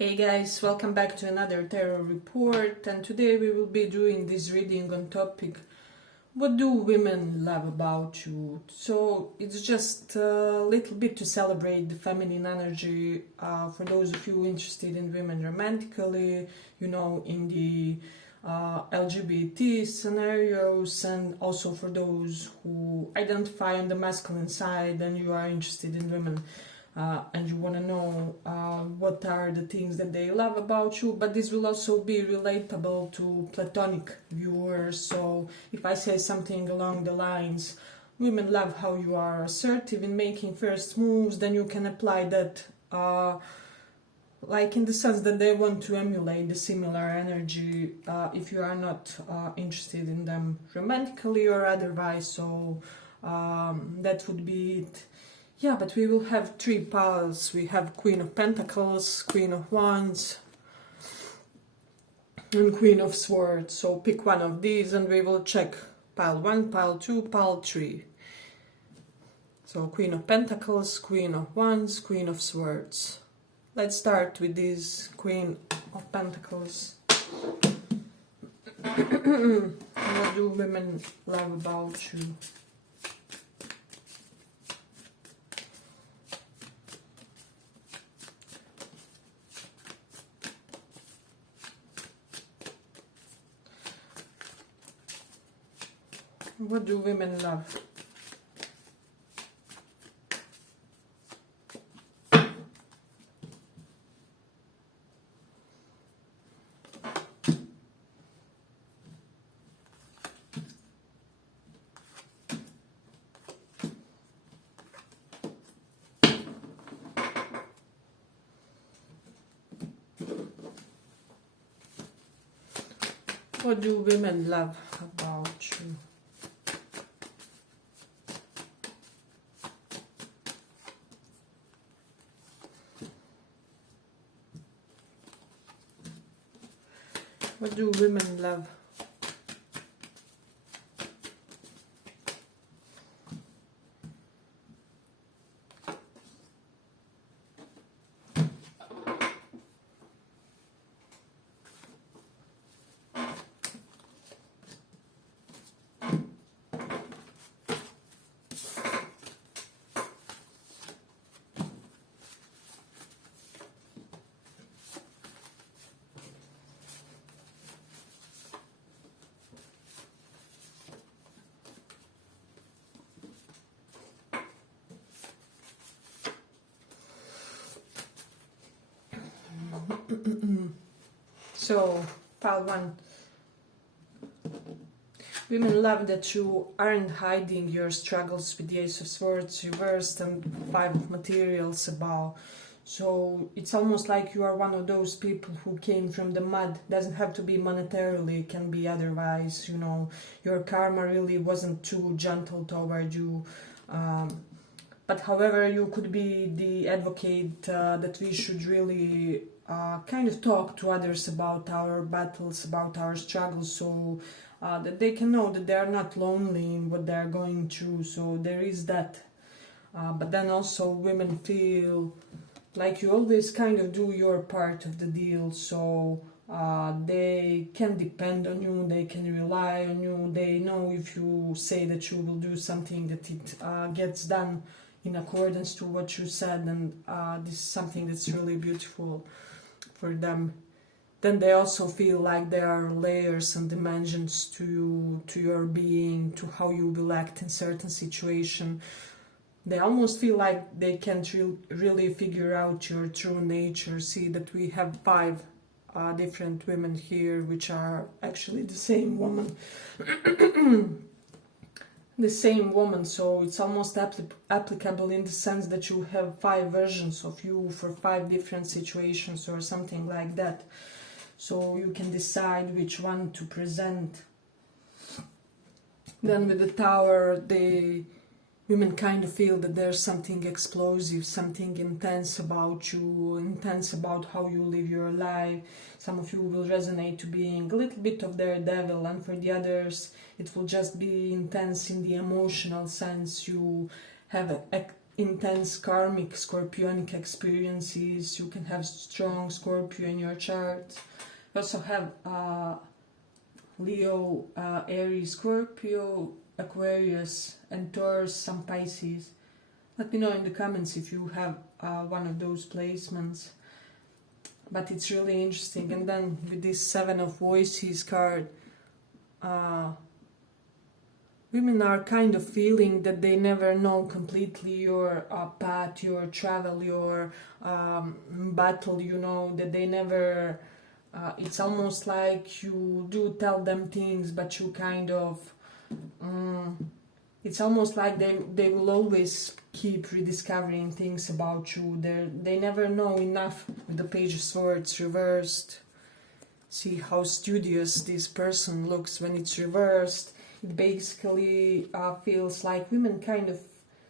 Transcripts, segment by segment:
Hey guys, welcome back to another tarot report, and today we will be doing this reading on topic what do women love about you. So it's just a little bit to celebrate the feminine energy for those of you interested in women romantically, in the LGBT scenarios, and also for those who identify on the masculine side and you are interested in women. And you want to know what are the things that they love about you, but this will also be relatable to platonic viewers. So if I say something along the lines, women love how you are assertive in making first moves, then you can apply that like in the sense that they want to emulate the similar energy if you are not interested in them romantically or otherwise. So that would be it. Yeah, but we will have three piles. We have Queen of Pentacles, Queen of Wands, and Queen of Swords. So pick one of these and we will check pile 1, pile 2, pile 3. So Queen of Pentacles, Queen of Wands, Queen of Swords. Let's start with this Queen of Pentacles. What do women love about you? What do women love? What do women love about you? What do women love? So, pile 1. Women love that you aren't hiding your struggles with the Ace of Swords reversed and 5 of materials above. So it's almost like you are one of those people who came from the mud. Doesn't have to be monetarily, it can be otherwise. Your karma really wasn't too gentle toward you. But however, you could be the advocate that we should really kind of talk to others about our battles, about our struggles, so that they can know that they are not lonely in what they are going through. So there is that. But then also women feel like you always kind of do your part of the deal, so they can depend on you, they can rely on you, they know if you say that you will do something that it gets done in accordance to what you said, and this is something that's really beautiful for them. Then they also feel like there are layers and dimensions to your being, to how you will act in certain situation. They almost feel like they can't really figure out your true nature. See that we have 5 different women here, which are actually the same woman. The same woman, so it's almost applicable in the sense that you have 5 versions of you for 5 different situations or something like that. So you can decide which one to present. Then with the Tower, women kind of feel that there's something explosive, something intense about you, intense about how you live your life. Some of you will resonate to being a little bit of their devil, and for the others it will just be intense in the emotional sense. You have intense karmic scorpionic experiences. You can have strong Scorpio in your chart. You also have Leo, Aries, Scorpio, Aquarius, and Taurus, some Pisces. Let me know in the comments if you have one of those placements. But it's really interesting. And then with this Seven of Voices card, women are kind of feeling that they never know completely your path, your travel, your battle, you know, that they never, it's almost like you do tell them things, but you kind of, it's almost like they will always keep rediscovering things about you. They never know enough. With the Page of Swords reversed, see how studious this person looks when it's reversed. It basically feels like women kind of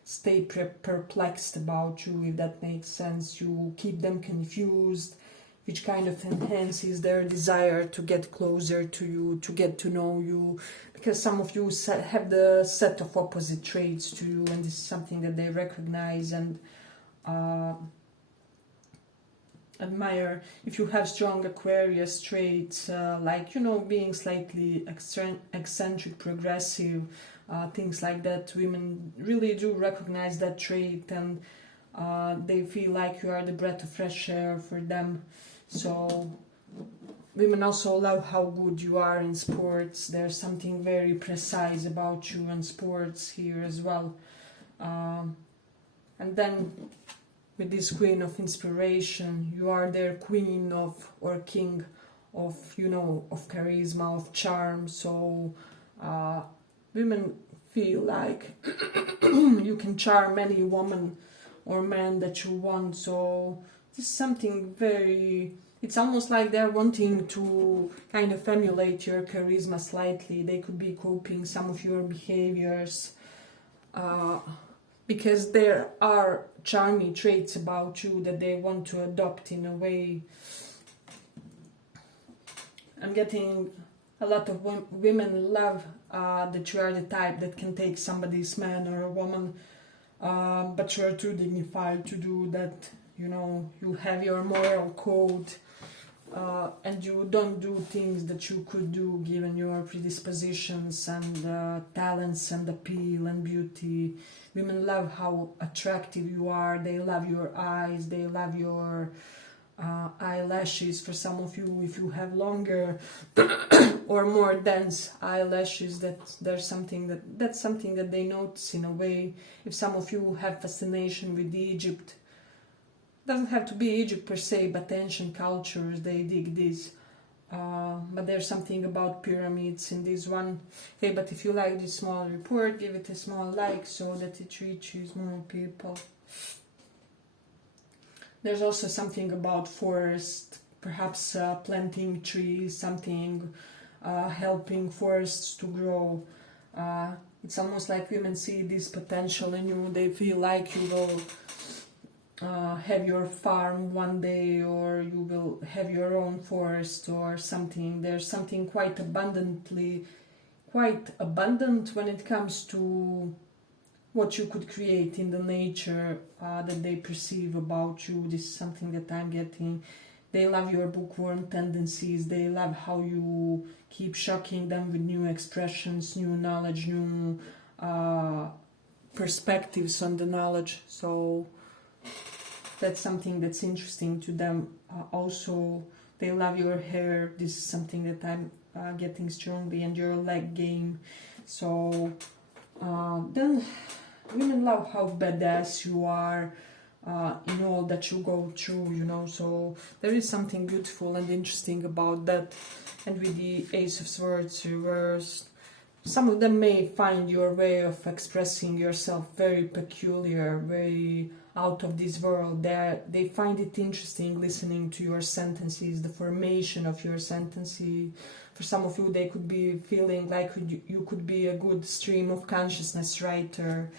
stay perplexed about you, if that makes sense. You keep them confused, which kind of enhances their desire to get closer to you, to get to know you, because some of you have the set of opposite traits to you, and this is something that they recognize and admire. If you have strong Aquarius traits, like, you know, being slightly eccentric, progressive, things like that, women really do recognize that trait, and they feel like you are the breath of fresh air for them. So women also love how good you are in sports. There's something very precise about you in sports here as well. And then with this Queen of Inspiration, you are their queen of, or king of, you know, of charisma, of charm. So women feel like you can charm any woman or man that you want. So this is something very, it's almost like they're wanting to kind of emulate your charisma slightly. They could be copying some of your behaviors, because there are charming traits about you that they want to adopt in a way. I'm getting a lot of women love that you are the type that can take somebody's man or a woman, but you are too dignified to do that. You know, you have your moral code, and you don't do things that you could do given your predispositions and talents and appeal and beauty. Women love how attractive you are. They love your eyes. They love your eyelashes. For some of you, if you have longer or more dense eyelashes, that's something that they notice in a way. If some of you have fascination with Egypt, doesn't have to be Egypt per se, but ancient cultures, they dig this. But there's something about pyramids in this one. Hey, but if you like this small report, give it a small like so that it reaches more people. There's also something about forest, perhaps planting trees, something helping forests to grow. It's almost like women see this potential in you. They feel like you will have your farm one day, or you will have your own forest or something. There's something quite abundant when it comes to what you could create in the nature that they perceive about you. This is something that I'm getting. They love your bookworm tendencies. They love how you keep shocking them with new expressions, new knowledge, new perspectives on the knowledge. So that's something that's interesting to them. Also, they love your hair. This is something that I'm getting strongly, and your leg game. So then women love how badass you are in all that you go through, you know. So there is something beautiful and interesting about that. And with the Ace of Swords reversed, some of them may find your way of expressing yourself very peculiar, very out of this world. They find it interesting listening to your sentences, the formation of your sentences. For some of you, they could be feeling like you could be a good stream of consciousness writer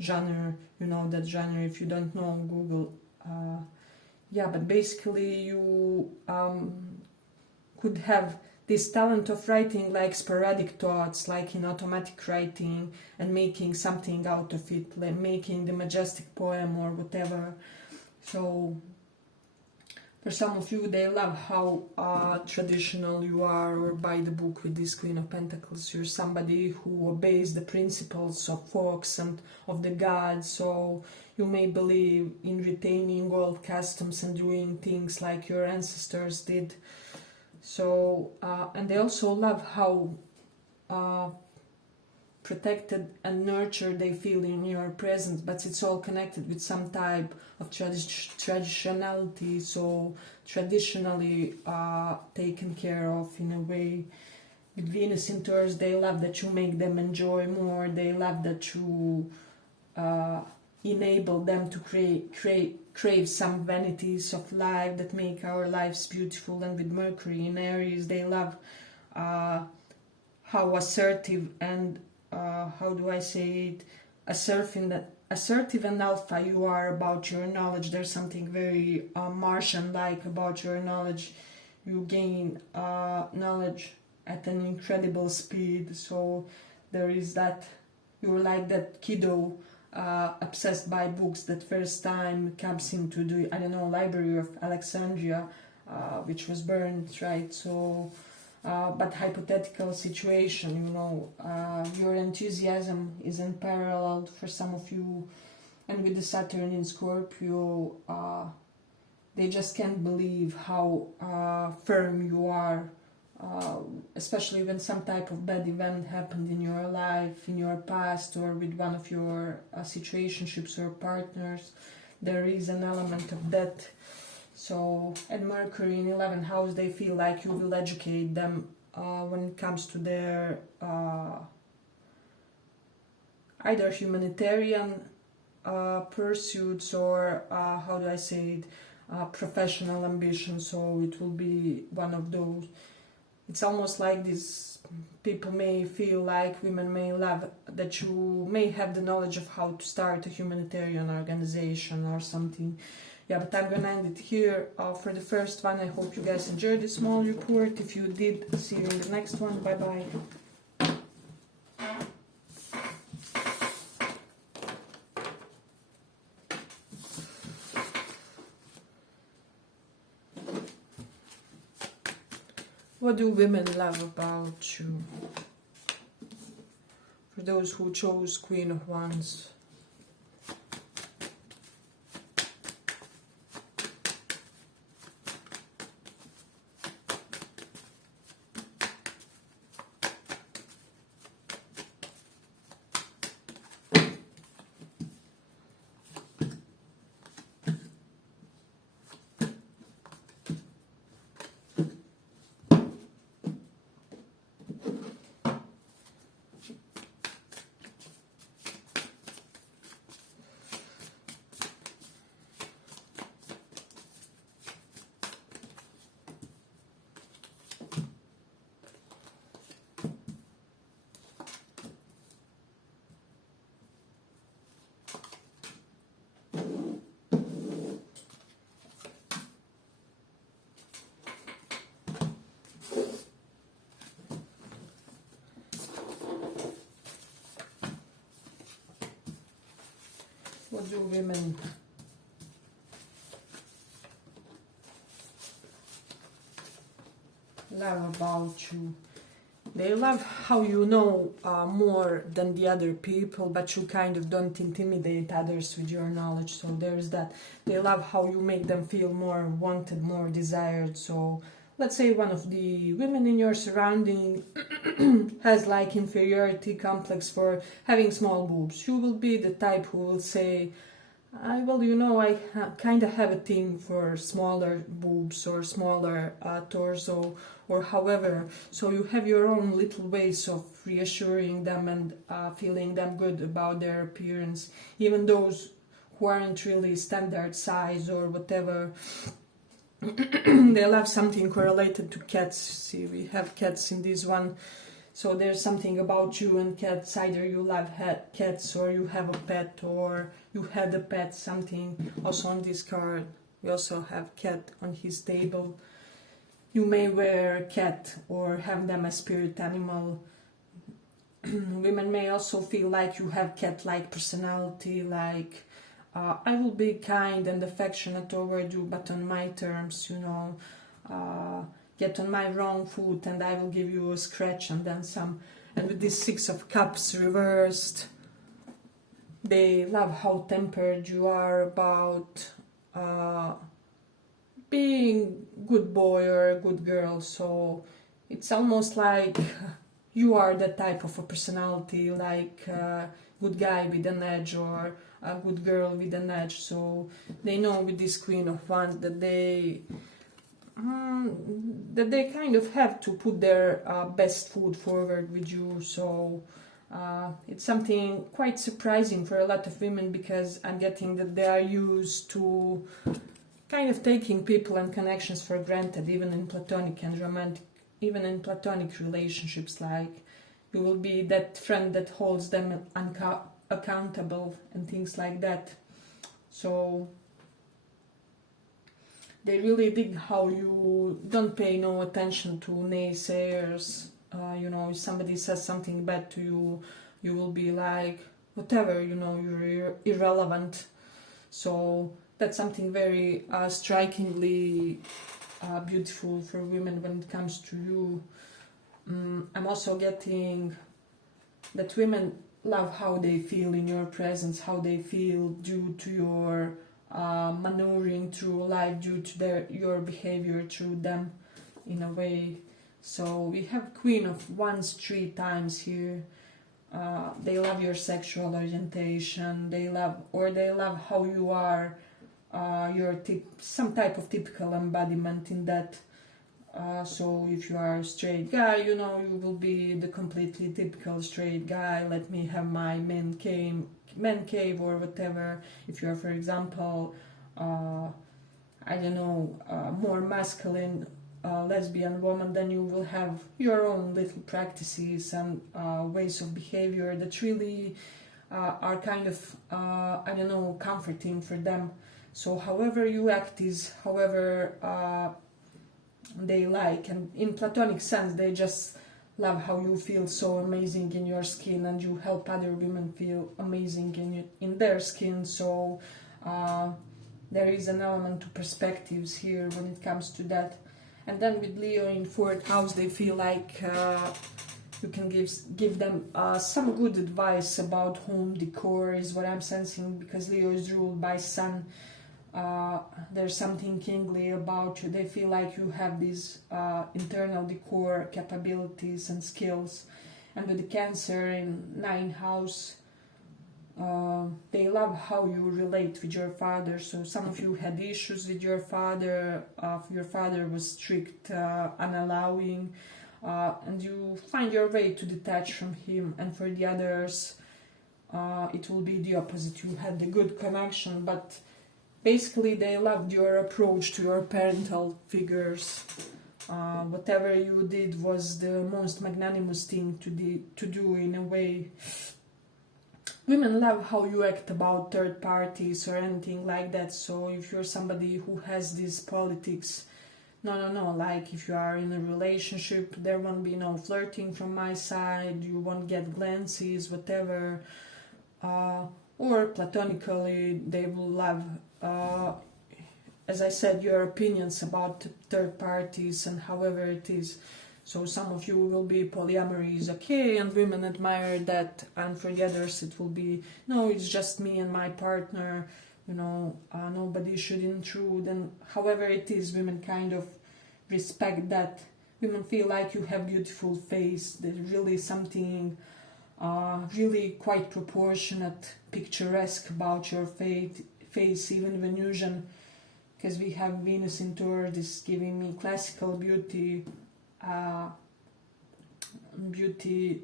genre, you know that genre. If you don't know, Google. Yeah, but basically you could have this talent of writing like sporadic thoughts, like in automatic writing, and making something out of it, like making the majestic poem or whatever. So for some of you, they love how traditional you are, or by the book with this Queen of Pentacles. You're somebody who obeys the principles of folks and of the gods, so you may believe in retaining old customs and doing things like your ancestors did. So, and they also love how protected and nurtured they feel in your presence, but it's all connected with some type of traditionality, so traditionally taken care of in a way. With Venus in Taurus, they love that you make them enjoy more, they love that you enable them to crave some vanities of life that make our lives beautiful. And with Mercury in Aries, they love how assertive and how do I say it, assertive and alpha you are about your knowledge. There's something very Martian-like about your knowledge. You gain knowledge at an incredible speed, so there is that, you're like that kiddo obsessed by books that first time comes into the, I don't know, Library of Alexandria, which was burned, right? So but hypothetical situation, you know, your enthusiasm is unparalleled for some of you. And with the Saturn in Scorpio, they just can't believe how firm you are, especially when some type of bad event happened in your life, in your past, or with one of your situationships or partners. There is an element of that. So, and Mercury in 11th house, they feel like you will educate them when it comes to their either humanitarian pursuits or, how do I say it, professional ambition. So it will be one of those. It's almost like this, people may feel like, women may love that you may have the knowledge of how to start a humanitarian organization or something. Yeah, but I'm gonna end it here for the first one. I hope you guys enjoyed this small report. If you did, see you in the next one. Bye bye. What do women love about you? For those who chose Queen of Wands. What do women love about you? They love how you know more than the other people, but you kind of don't intimidate others with your knowledge. So there's that. They love how you make them feel more wanted, more desired. So let's say one of the women in your surrounding has like inferiority complex for having small boobs. You will be the type who will say, well, you know, I kind of have a thing for smaller boobs or smaller torso or however. So you have your own little ways of reassuring them and feeling them good about their appearance. Even those who aren't really standard size or whatever, they love something correlated to cats. See, we have cats in this one. So there's something about you and cats. Either you love cats or you have a pet or you had a pet, something. Also on this card, we also have cat on his table. you may wear a cat or have them as spirit animal. Women may also feel like you have cat-like personality, like I will be kind and affectionate toward you, but on my terms, you know, get on my wrong foot and I will give you a scratch and then some. And with this Six of Cups reversed, they love how tempered you are about being good boy or a good girl. So it's almost like you are that type of a personality, like a good guy with an edge or a good girl with an edge. So they know with this Queen of Wands that they kind of have to put their best foot forward with you. So it's something quite surprising for a lot of women, because I'm getting that they are used to kind of taking people and connections for granted, even in platonic and romantic, even in platonic relationships. Like you will be that friend that holds them accountable and things like that. So they really dig how you don't pay no attention to naysayers. You know, if somebody says something bad to you, you will be like, whatever, you know, you're irrelevant. So that's something very strikingly beautiful for women when it comes to you. I'm also getting that women love how they feel in your presence, how they feel due to your maneuvering through life, due to your behavior through them in a way. So we have Queen of Wands 3 times here. They love your sexual orientation, they love how you are, some type of typical embodiment in that. So if you are a straight guy, you know, you will be the completely typical straight guy. Let me have my man cave or whatever. If you are, for example, I don't know, more masculine lesbian woman, then you will have your own little practices and ways of behavior that really are kind of, I don't know, comforting for them. So however you act is however they like, and in platonic sense they just love how you feel so amazing in your skin, and you help other women feel amazing in their skin. So there is an element to perspectives here when it comes to that. And then with Leo in 4th house, they feel like you can give them some good advice about home decor, is what I'm sensing, because Leo is ruled by Sun. There's something kingly about you. They feel like you have these internal decor capabilities and skills. And with the Cancer in 9th house, they love how you relate with your father. So some of you had issues with your father. Your father was strict, unallowing, and you find your way to detach from him. And for the others, it will be the opposite. You had a good connection, but basically they loved your approach to your parental figures. Whatever you did was the most magnanimous thing to do in a way. Women love how you act about third parties or anything like that. So if you're somebody who has these politics, no, like if you are in a relationship, there won't be no flirting from my side, you won't get glances, whatever. Or platonically, they will love, as I said, your opinions about third parties and however it is. So some of you will be polyamory is okay, and women admire that, and for the others it will be, no, it's just me and my partner, you know, nobody should intrude. And however it is, women kind of respect that. Women feel like you have beautiful face, there's really something really quite proportionate, picturesque about your face, even Venusian, because we have Venus in Taurus, this giving me classical beauty. Beauty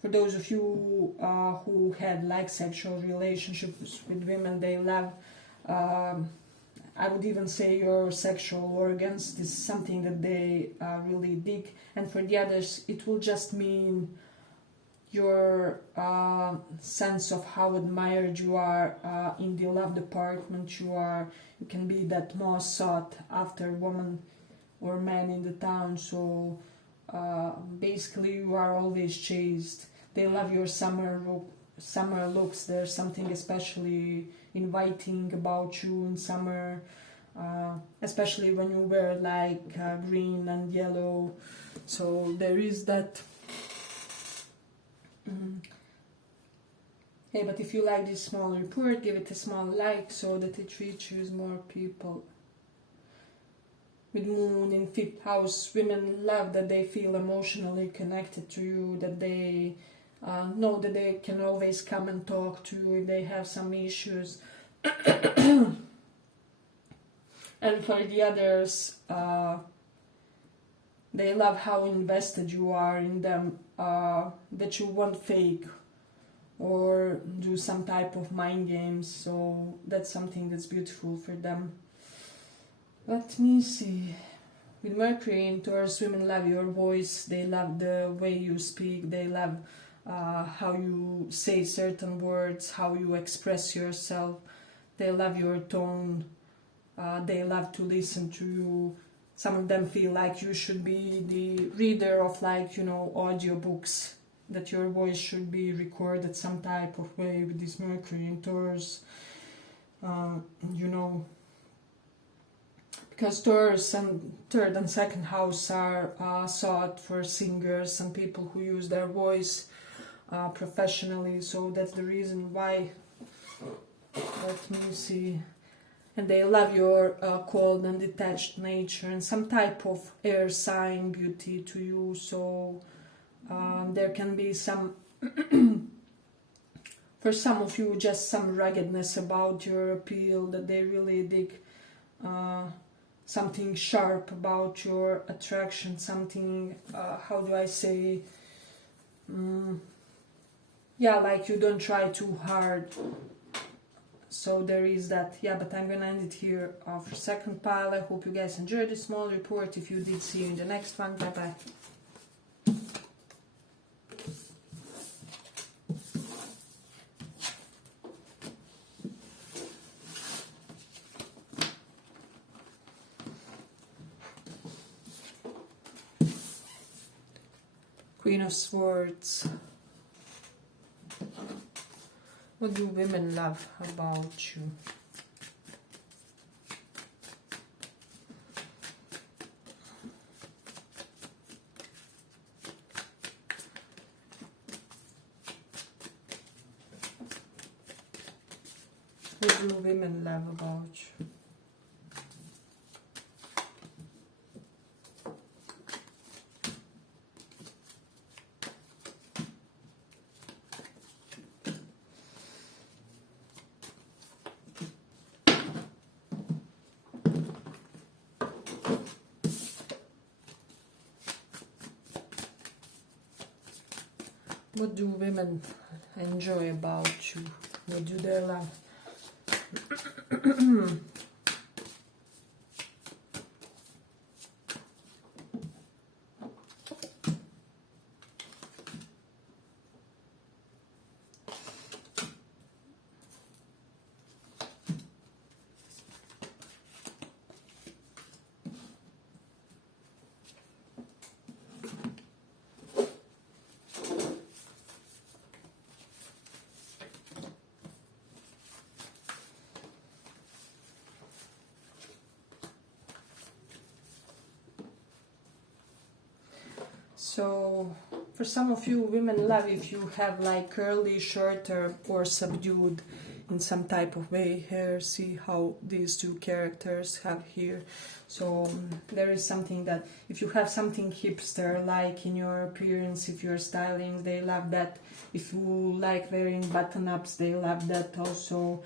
for those of you who had like sexual relationships with women, they love, I would even say, your sexual organs. This is something that they really dig. And for the others, it will just mean your sense of how admired you are in the love department. You can be that most sought after woman or man in the town. So basically you are always chased. They love your summer looks. There's something especially inviting about you in summer, especially when you wear like green and yellow. So there is that. Hey, but if you like this small report, give it a small like so that it reaches more people. With moon in 5th house, women love that they feel emotionally connected to you, that they know that they can always come and talk to you if they have some issues. And for the others, they love how invested you are in them, that you won't fake or do some type of mind games. So that's something that's beautiful for them. Let me see. With Mercury in Taurus, women love your voice. They love the way you speak. They love how you say certain words, how you express yourself. They love your tone. They love to listen to you. Some of them feel like you should be the reader of, like, you know, audiobooks, that your voice should be recorded some type of way with this Mercury in Taurus. You know, because Taurus and 3rd and 2nd house are sought for singers and people who use their voice professionally. So that's the reason why. Let me see. And they love your cold and detached nature and some type of air sign beauty to you. So there can be some, for some of you, just some ruggedness about your appeal, that they really dig. Something sharp about your attraction, something, how do I say, yeah, like you don't try too hard. So there is that. Yeah, but I'm gonna end it here for second pile. I hope you guys enjoyed this small report. If you did, see you in the next one. Bye bye. Queen of Swords. What do women love about you? What do women love about you? What do women enjoy about you? What do they love? So, for some of you, women love if you have like curly, shorter, or subdued in some type of way hair. See how these two characters have here. So there is something that if you have something hipster like in your appearance, if you're styling, they love that. If you like wearing button-ups, they love that also.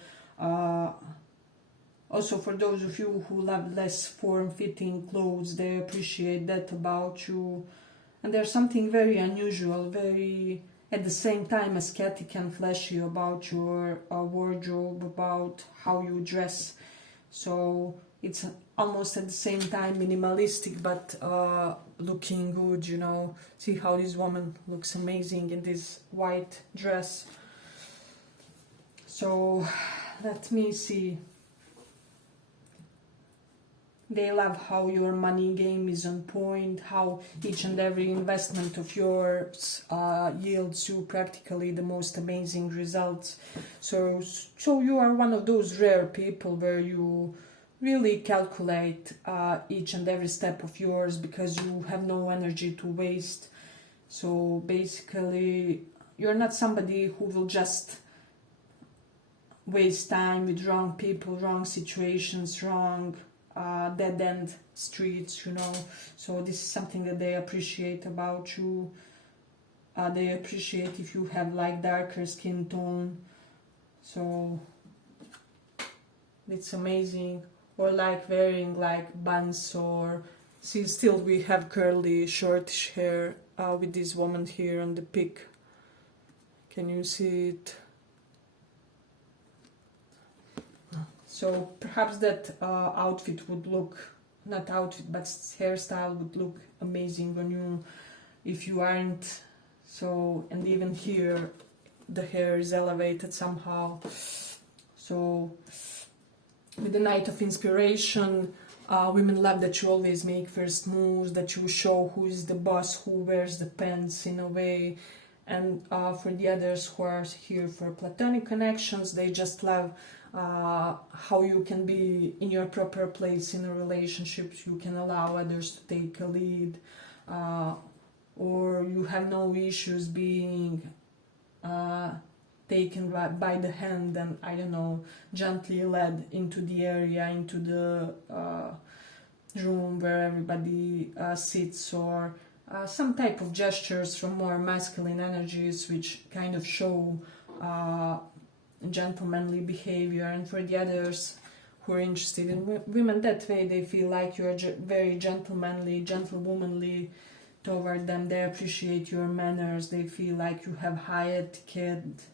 Also, for those of you who love less form-fitting clothes, they appreciate that about you. And there's something very unusual, very, at the same time, aesthetic and flashy about your wardrobe, about how you dress. So it's almost at the same time minimalistic, but looking good, you know. See how this woman looks amazing in this white dress. So let me see. They love how your money game is on point, how each and every investment of yours yields you practically the most amazing results. So you are one of those rare people where you really calculate each and every step of yours, because you have no energy to waste. So basically, you're not somebody who will just waste time with wrong people, wrong situations, wrong dead-end streets, you know. So this is something that they appreciate about you. They appreciate if you have like darker skin tone. So it's amazing. Or like wearing like buns, or see, still we have curly shortish hair with this woman here on the pic. Can you see it? So perhaps that outfit would look, not outfit, but hairstyle would look amazing on you if you aren't. So, and even here the hair is elevated somehow. So with the Night of Inspiration, women love that you always make first moves, that you show who is the boss, who wears the pants in a way. And for the others who are here for platonic connections, they just love how you can be in your proper place in a relationship. You can allow others to take a lead, or you have no issues being taken by the hand and, I don't know, gently led into the area, into the room where everybody sits, or some type of gestures from more masculine energies which kind of show gentlemanly behavior. And for the others who are interested in women that way, they feel like you're very gentlemanly, gentlewomanly toward them. They appreciate your manners. They feel like you have high etiquette.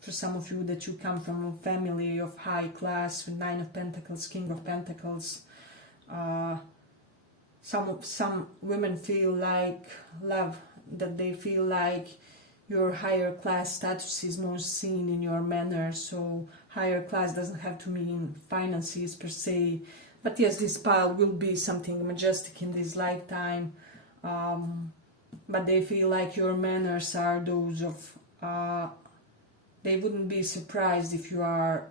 For some of you, that you come from a family of high class with Nine of Pentacles, King of Pentacles. Some women feel like that they feel like your higher class status is most seen in your manner. So higher class doesn't have to mean finances per se, but yes, this pile will be something majestic in this lifetime. But they feel like your manners are those of they wouldn't be surprised if you are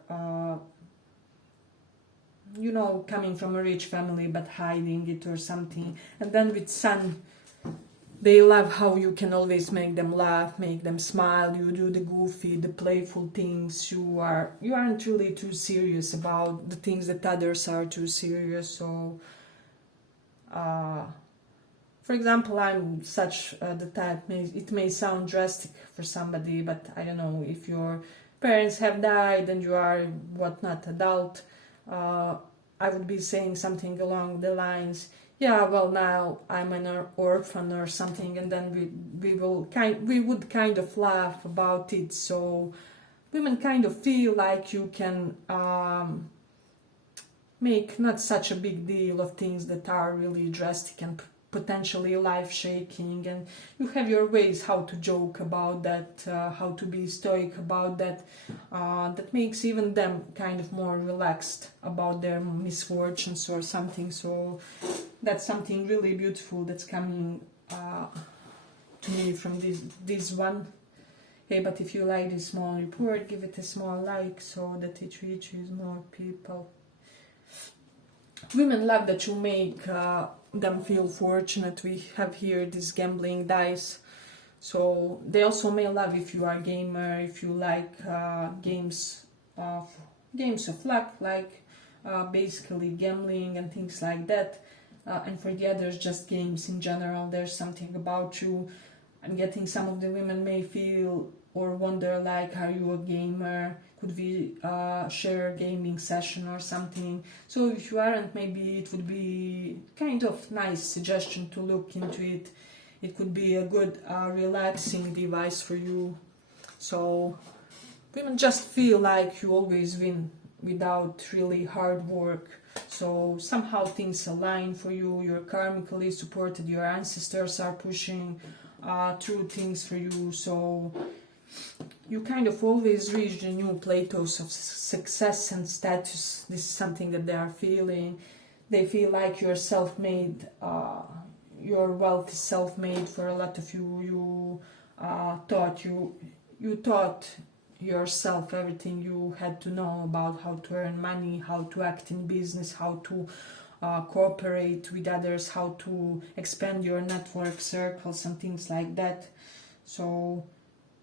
you know, coming from a rich family but hiding it or something. And then with Sun, they love how you can always make them laugh, make them smile. You do the goofy, the playful things. You aren't really too serious about the things that others are too serious. So for example, I'm such the type, it may sound drastic for somebody, but I don't know, if your parents have died and you are whatnot adult, I would be saying something along the lines, yeah, well, now I'm an orphan or something, and then we would kind of laugh about it. So women kind of feel like you can make not such a big deal of things that are really drastic and potentially life-shaking, and you have your ways how to joke about that, how to be stoic about that, that makes even them kind of more relaxed about their misfortunes or something. So that's something really beautiful that's coming to me from this one. Hey, but if you like this small report, give it a small like so that it reaches more people. Women love that you make them feel fortunate. We have here this gambling dice. So they also may love if you are a gamer, if you like games of luck, like basically gambling and things like that. And for the others, just games in general. There's something about you. I'm getting some of the women may feel or wonder, like, are you a gamer? Could we share a gaming session or something? So if you aren't, maybe it would be kind of nice suggestion to look into it. It could be a good relaxing device for you. So women just feel like you always win without really hard work. So somehow things align for you. You're karmically supported. Your ancestors are pushing through things for you. So you kind of always reach the new plateaus of success and status. This is something that they are feeling. they feel like you're self-made, your wealth is self-made. For a lot of you, you taught yourself everything you had to know about how to earn money, how to act in business, how to cooperate with others, how to expand your network circles and things like that. So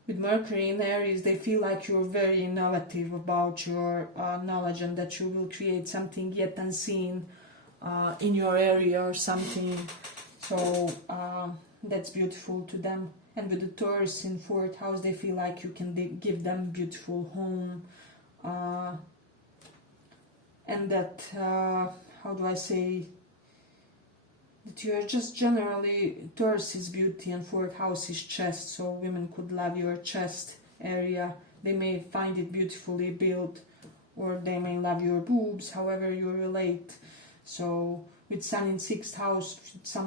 with Mercury in Aries, they feel like you're very innovative about your knowledge, and that you will create something yet unseen in your area or something. So that's beautiful to them. And with the Taurus in 4th house, they feel like you can give them beautiful home, and that, how do I say, that you are just generally, Taurus is beauty and 4th house is chest, so women could love your chest area. They may find it beautifully built, or they may love your boobs, however you relate. So with Sun in 6th house, some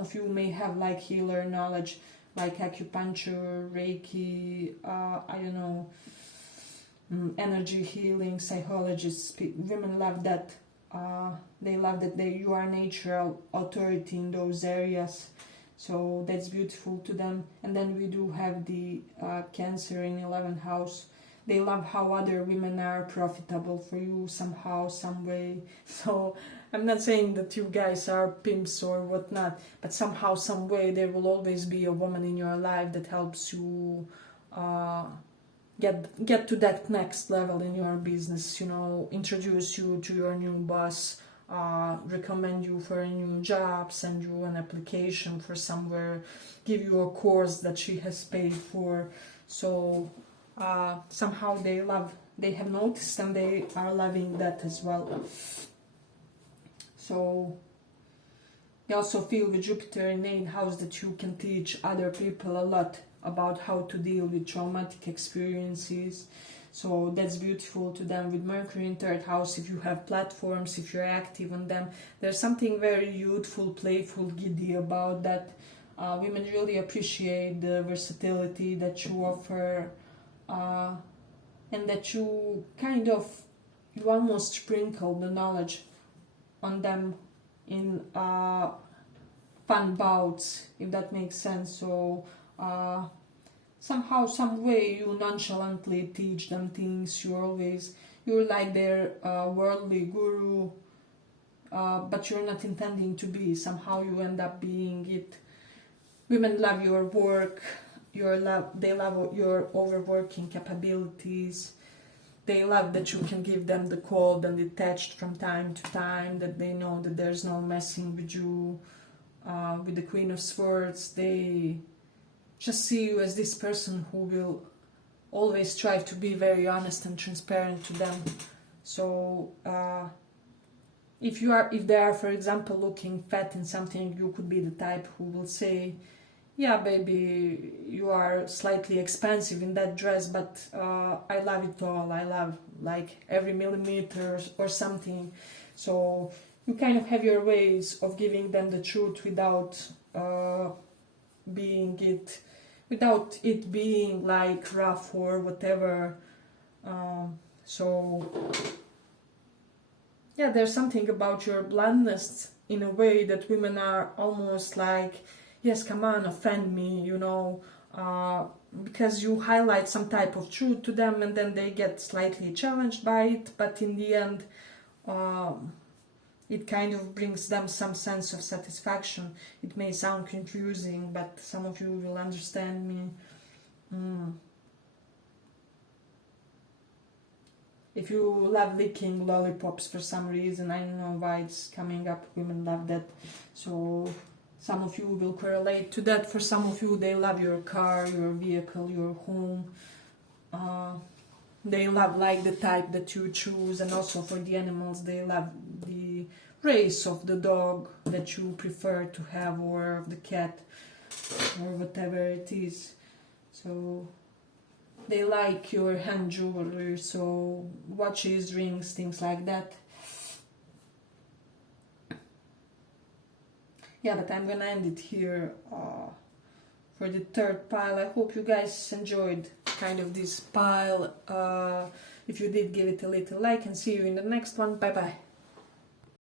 of you may have like healer knowledge, like acupuncture, Reiki, I don't know, energy healing, psychologists. Women love that. They love that you are natural authority in those areas. So that's beautiful to them. And then we do have the Cancer in 11th house. They love how other women are profitable for you somehow, some way. So I'm not saying that you guys are pimps or whatnot, but somehow, some way, there will always be a woman in your life that helps you get to that next level in your business. You know, introduce you to your new boss, recommend you for a new job, send you an application for somewhere, give you a course that she has paid for. So somehow they have noticed, and they are loving that as well. So you also feel with Jupiter in 8th house that you can teach other people a lot about how to deal with traumatic experiences. So that's beautiful to them. With Mercury in 3rd house, if you have platforms, if you're active on them, there's something very youthful, playful, giddy about that. Women really appreciate the versatility that you offer, and that you you almost sprinkle the knowledge on them in fun bouts, if that makes sense. So somehow, some way, you nonchalantly teach them things. You're like their worldly guru, but you're not intending to be. Somehow you end up being it. Women love your work. They love your overworking capabilities. They love that you can give them the cold and detached from time to time, that they know that there's no messing with you. With the Queen of Swords, they just see you as this person who will always strive to be very honest and transparent to them. So if they are, for example, looking fat in something, you could be the type who will say, yeah, baby, you are slightly expensive in that dress, but I love it all. I love like every millimeter or something. So you kind of have your ways of giving them the truth without it being like rough or whatever. So yeah, there's something about your bluntness in a way that women are almost like, yes, come on, offend me, you know, because you highlight some type of truth to them, and then they get slightly challenged by it, but in the end it kind of brings them some sense of satisfaction. It may sound confusing, but some of you will understand me. If you love licking lollipops for some reason, I don't know why it's coming up, women love that. So some of you will correlate to that. For some of you, they love your car, your vehicle, your home. They love like the type that you choose, and also for the animals, they love the race of the dog that you prefer to have, or of the cat, or whatever it is. So they like your hand jewelry, so watches, rings, things like that. Yeah, but I'm gonna end it here for the third pile. I hope you guys enjoyed kind of this pile. If you did, give it a little like, and see you in the next one. Bye bye.